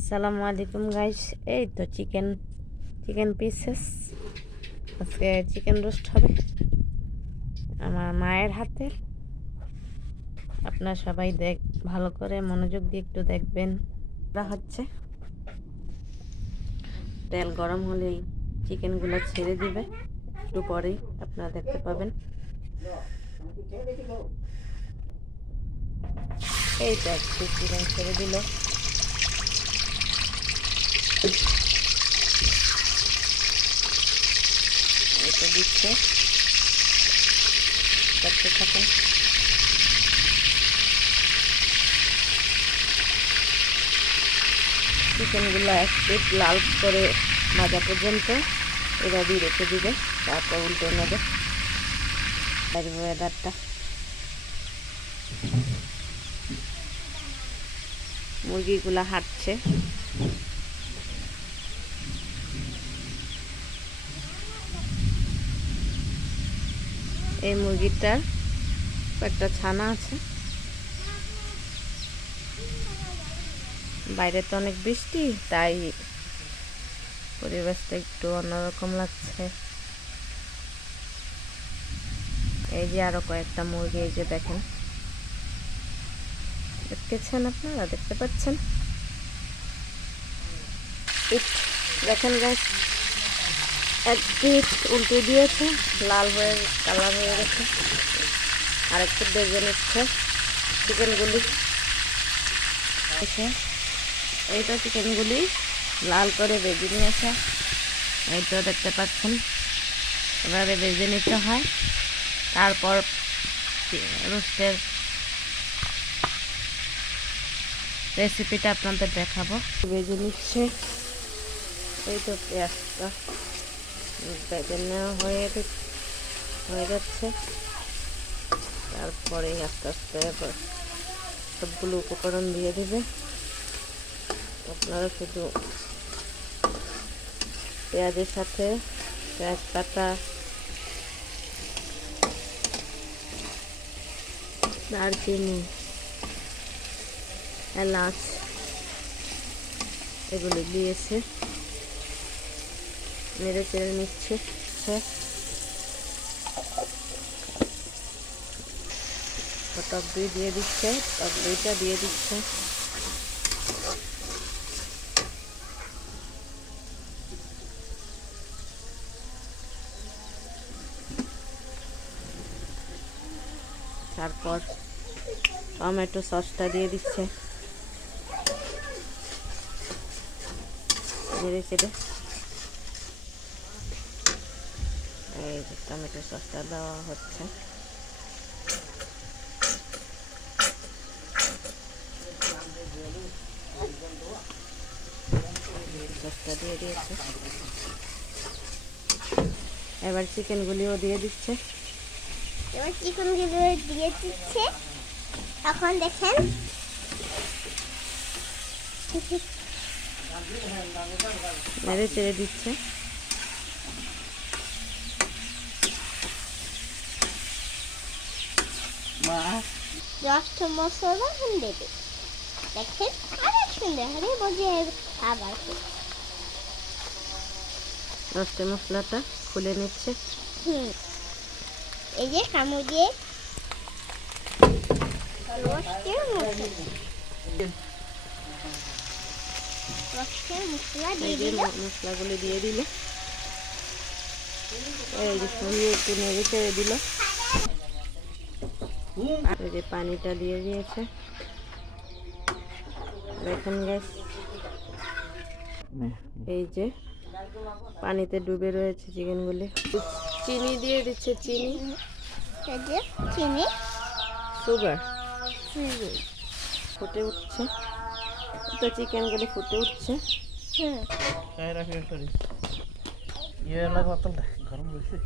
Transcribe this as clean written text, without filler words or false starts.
আসসালামু আলাইকুম গাইস। এই তো চিকেন পিসেস। আজকে চিকেন রোস্ট হবে আমার মায়ের হাতের। আপনারা সবাই ভালো করে মনোযোগ দিয়ে একটু দেখবেন। হচ্ছে তেল গরম হলেই চিকেনগুলো ছেড়ে দিবে, একটু পরেই আপনারা দেখতে পাবেন। এই তো একটু চিকেন ছেড়ে দিল। এটা দিচ্ছে, দেখতে থাকেন। চিকেনগুলো এক পিট লাল করে ভাজা পর্যন্ত এভাবেই রেখে দিবে, তারপর উল্টে নেবে। ওয়েদারটা মুরগিগুলা হাঁটছে। এই মুরগিটার একটা ছানা আছে। বাইরে তো অনেক বৃষ্টি, তাই পরিবেশটা একটু অন্যরকম লাগছে। এই যে আরো কয়েকটা মুরগি, এই যে দেখেন, দেখতেছেন, আপনারা দেখতে পাচ্ছেন। দেখেন গাইস, এক পিঠ উল্টে দিয়েছে, লাল হয়ে কালার হয়ে গেছে। আর একটু ভেজে নিচ্ছে চিকেনগুলি। এই তো চিকেনগুলি লাল করে ভেজে নিয়েছে, এই তো দেখতে পাচ্ছেন। এভাবে ভেজে নিতে হয়, তারপর রোস্টের রেসিপিটা আপনাদের দেখাবো। ভেজে নিচ্ছে, এই তো পেঁয়াজটা ভেজে নেওয়া হয়ে যাচ্ছে। তারপরে আস্তে আস্তে সবগুলো উপকরণ দিয়ে দিবে। আপনারা শুধু পেঁয়াজের সাথে পেঁয়াজ কাটা, দারচিনি, এলাচ এগুলো দিয়েছে, নেড়ে চেড়ে নিচ্ছে। টক দই দিয়ে দিচ্ছে, টক দইটা দিয়ে দিচ্ছে। তারপর টমেটো সসটা দিয়ে দিচ্ছে, নেড়ে চেড়ে। এই যে টমেটো সসটা দেওয়া হচ্ছে। সসটা দিয়ে দিয়েছে। এবার চিকেনগুলিও দিয়ে দিচ্ছে। এখন দেখেন নেড়ে চেড়ে দিচ্ছে। রক্ত মশলা দেবে, দেখেন অনেক সুন্দর হবে। মজা আবার রোস্টের মশলাটা খুলে নিচ্ছে। এই যে কামড় দিয়ে রোস্টের মশলা দিয়ে দিল। মশলাগুলি দিয়ে দিল। এই যে সঙ্গে একটু নেড়ে চেড়ে দিল। এই যে পানিটা দিয়ে দিয়েছে, দেখেন গ্যাস। এই যে পানিতে ডুবে রয়েছে চিকেনগুলি। চিনি দিয়ে দিচ্ছে, চিনি, সুগার ফুটে উঠছে। তো চিকেনগুলি ফুটে উঠছে। গরম রয়েছে।